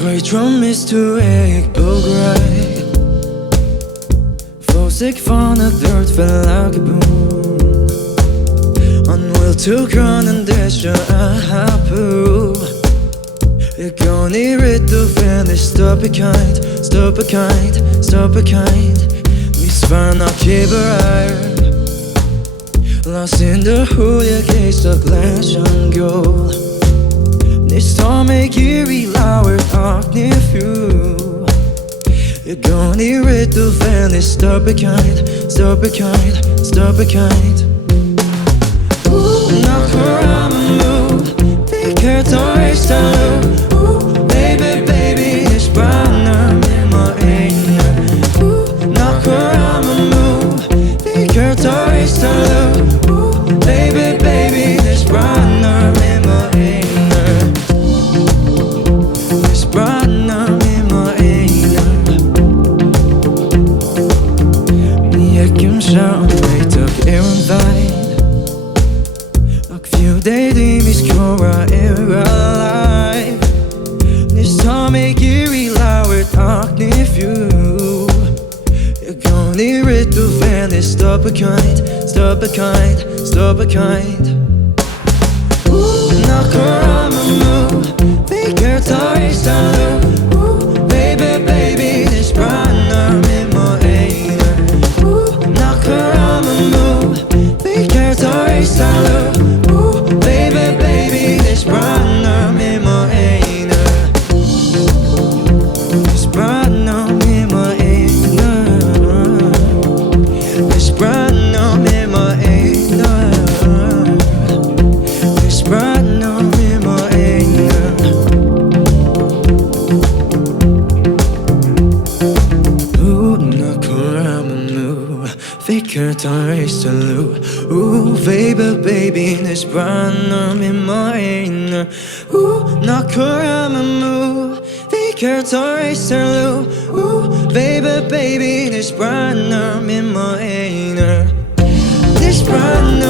Gooi drum is toe, ik bogrij. Voels ik van het dirt van elke boom. Unwill to ground and dash your hapu. Ik kan niet rid of finish, stop a kind, stop a kind, stop a kind. Niet zwaar naar kibberig. Lost in the hole, je geest of glass and gold. Niet stom ik hier lauwert ook niet vuur. Ik kan niet rid of finish, stop a kind, stop a kind, stop a kind. Knock around and move, ik het alweer staan. Baby, baby, is bijna in mijn ene. Knock around and move, ik het alweer staan. Baby, baby, is bijna in mijn ene. Is bijna in mijn ene. Ik hem zo weet ook even bij. Few days is cora in real life. This time make you realize talk if you. You're gonna rid of and stop a kind, stop a kind, stop a kind. Knock around and move, make your toys down. Baby, baby, this brand in my air. Knock around and move, make your toys down. Baby, baby, this brand in my ene. This brand in my ene. This brand in my ene. This brand in my ene. Ooh, knock around and move. Figure to race to lose. Ooh, baby, baby, this brand in my ene. Ooh, knock around and move. Figure to race to lose. Ooh, baby, baby, this brand in my ene. This brand